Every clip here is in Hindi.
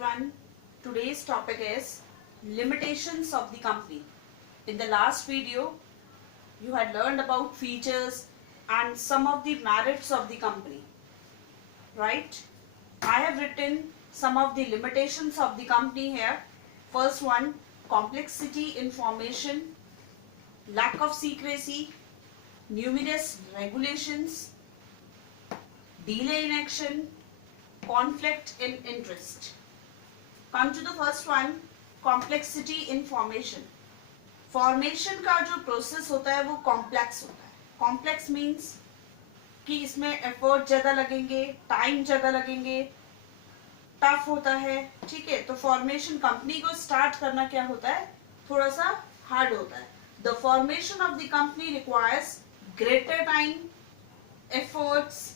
everyone. Today's topic is limitations of the company. In the last video, you had learned about features and some of the merits of the company, right? I have written some of the limitations of the company here. First one, complexity in formation, lack of secrecy, numerous regulations, delay in action, conflict in interest. Come to the first one, complexity in formation. Formation का जो प्रोसेस होता है वो कॉम्प्लेक्स होता है. कॉम्प्लेक्स मीन्स कि इसमें एफर्ट ज्यादा लगेंगे, टाइम ज्यादा लगेंगे, टफ होता है. ठीक है, तो फॉर्मेशन कंपनी को स्टार्ट करना क्या होता है, थोड़ा सा हार्ड होता है. The formation of the company requires greater time, efforts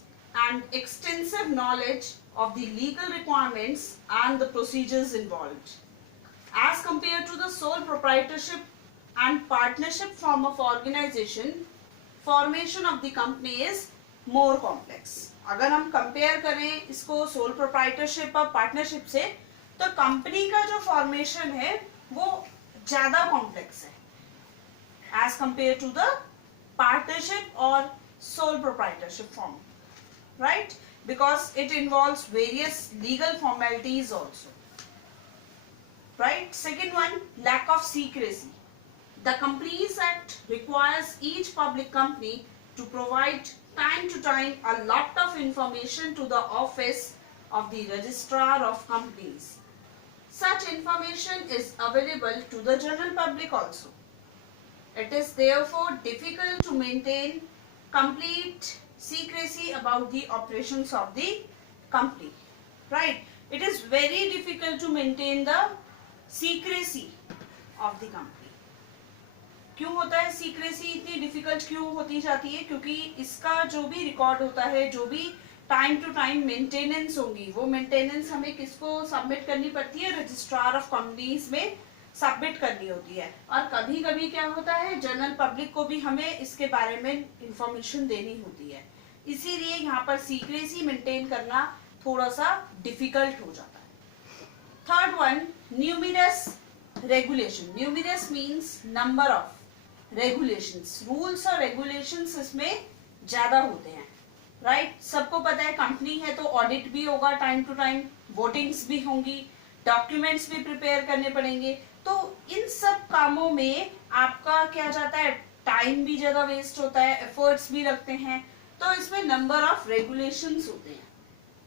and extensive knowledge of the legal requirements and the procedures involved. As compared to the sole proprietorship and partnership form of organization, formation of the company is more complex. अगर हम compare करें इसको sole proprietorship और partnership से, तो company का जो formation है वो ज़्यादा complex है as compared to the partnership or sole proprietorship form. Right? Because it involves various legal formalities also. Right? Second one, lack of secrecy. The Companies Act requires each public company to provide time to time a lot of information to the office of the registrar of companies. Such information is available to the general public also. It is therefore difficult to maintain complete secrecy about the operations of the company. Right? It is very difficult to maintain the secrecy of the company. क्यों होता है secrecy इतनी difficult क्यों होती जाती है? क्योंकि इसका जो भी रिकॉर्ड होता है, जो भी टाइम टू टाइम मेंटेनेंस होंगी, वो मेंटेनेंस हमें किसको सबमिट करनी पड़ती है, रजिस्ट्रार ऑफ कंपनीज में सबमिट करनी होती है. और कभी कभी क्या होता है, जनरल पब्लिक को भी हमें इसके बारे में इंफॉर्मेशन देनी होती है. इसीलिए यहाँ पर सीक्रेसी मेंटेन करना थोड़ा सा डिफिकल्ट हो जाता है. Third one, numerous regulation. Numerous means number of regulations. Rules और रेगुलेशंस इसमें ज्यादा होते हैं. राइट? सबको पता है कंपनी है तो ऑडिट भी होगा टाइम टू टाइम, वोटिंग्स भी होंगी, डॉक्यूमेंट्स भी प्रिपेयर करने पड़ेंगे. तो इन सब कामों में आपका क्या जाता है, टाइम भी ज्यादा वेस्ट होता है, एफर्ट्स भी लगते हैं. तो इसमें नंबर ऑफ रेगुलेशंस होते हैं.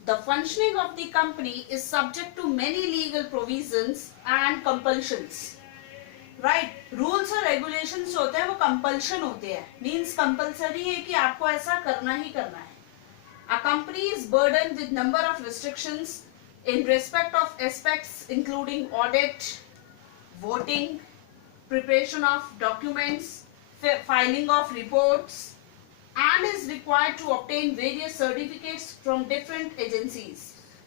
The functioning of the company is subject to many legal provisions and compulsions. Right? Rules और रेगुलेशंस होते हैं वो कंपल्शन होते हैं, मींस कंपल्सरी है कि आपको ऐसा करना ही करना है. A company is burden with number of restrictions in respect of aspects including audit, voting, preparation of documents, filing of reports, and is required to obtain various certificates from different agencies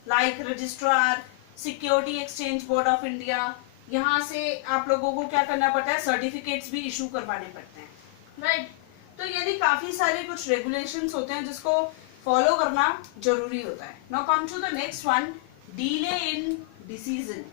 like registrar, security exchange board of India. यहाँ से आप लोगों को क्या करना पड़ता है, सर्टिफिकेट्स भी इशू करवाने पड़ते हैं. राइट? तो यानी काफी सारे कुछ रेगुलेशंस होते हैं जिसको फॉलो करना जरूरी होता है. Now come to the next one, delay in decision.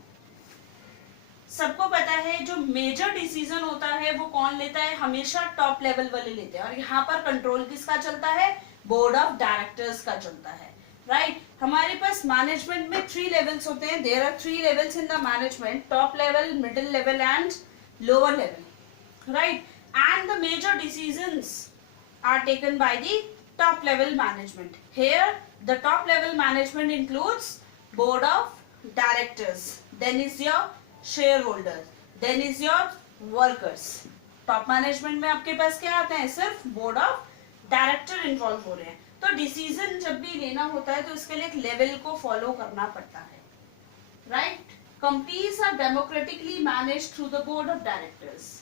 सबको पता है जो मेजर डिसीजन होता है वो कौन लेता है, हमेशा टॉप लेवल वाले लेते हैं. और यहाँ पर कंट्रोल किसका चलता है, बोर्ड ऑफ डायरेक्टर्स का चलता है. राइट? हमारे पास मैनेजमेंट में 3 लेवल्स होते हैं. There are 3 levels in the management, top level, middle level and lower level. Right? And the major decisions are taken by the top level management. Here the top level management includes board of directors, then is your shareholder, then is your workers. Top management में आपके पास क्या आता है, सिर्फ बोर्ड ऑफ डायरेक्टर इन्वॉल्व हो रहे हैं. तो डिसीजन जब भी लेना होता है तो इसके लिए एक लेवल को फॉलो करना पड़ता है. Right? Companies are democratically managed through the board of directors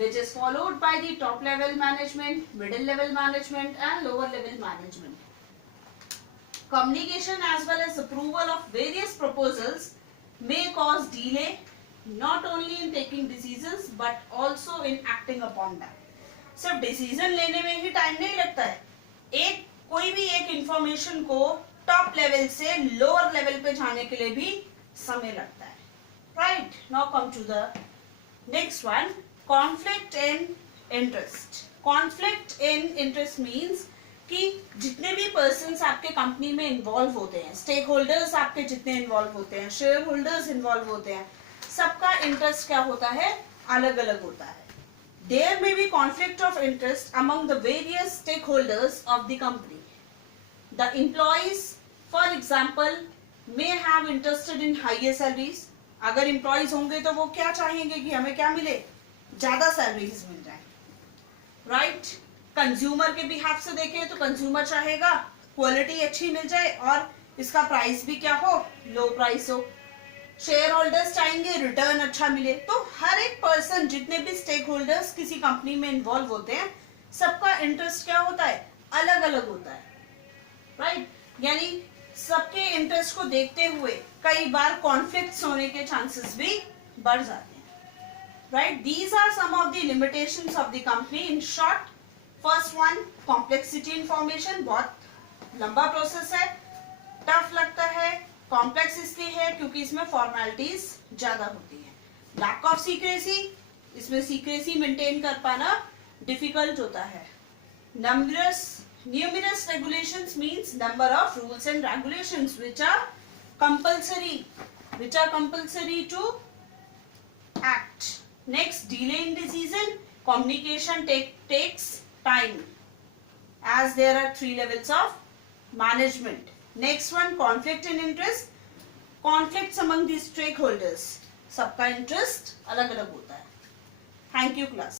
which is followed by the top level management, middle level management and lower level management. Communication as well as approval of various proposals may cause delay not only in taking decisions but also in acting upon them. सिर्फ डिसीजन लेने में ही टाइम नहीं लगता है. कोई भी एक इंफॉर्मेशन को टॉप लेवल से लोअर लेवल पे जाने के लिए भी समय लगता है. Right, now come to the next one, conflict in interest. Conflict in interest means कि जितने भी पर्सन्स आपके कंपनी में इन्वॉल्व होते हैं, स्टेक होल्डर्स आपके जितने इन्वॉल्व होते हैं, शेयर होल्डर्स इन्वॉल्व होते हैं, सबका इंटरेस्ट क्या होता है, अलग अलग होता है. There may be conflict of interest among the various stakeholders of the company. The employees, for example, may have interested in higher salaries. अगर एम्प्लॉयज होंगे तो वो क्या चाहेंगे कि हमें क्या मिले, ज्यादा सैलरीज मिल जाए. राइट, कंज्यूमर के बिहाफ से देखें तो कंज्यूमर चाहेगा क्वालिटी अच्छी मिल जाए और इसका प्राइस भी क्या हो, लो प्राइस हो. शेयर होल्डर्स चाहेंगे रिटर्न अच्छा मिले. तो हर एक पर्सन, जितने भी स्टेक होल्डर्स किसी कंपनी में इन्वॉल्व होते हैं, सबका इंटरेस्ट क्या होता है, अलग अलग होता है. राइट, यानी सबके इंटरेस्ट को देखते हुए कई बार कॉन्फ्लिक्ट्स होने के चांसेस भी बढ़ जाते हैं. Right, these are some of the limitations of the company in short. First one, complexity information. बहुत लंबा प्रोसेस है, टफ लगता है. कॉम्प्लेक्स इसलिए है क्योंकि इसमें फॉर्मेलिटीज ज्यादा होती है. लैक ऑफ सीक्रेसी, इसमें सीक्रेसी मेंटेन कर पाना डिफिकल्ट होता है. Numerous regulations means number of rules and regulations which are compulsory to act. Next, delay in decision. Communication takes time, as there are 3 levels of management. Next one, conflict in interest. Conflicts among the stakeholders. सबका इंटरेस्ट अलग अलग होता है. Thank you class.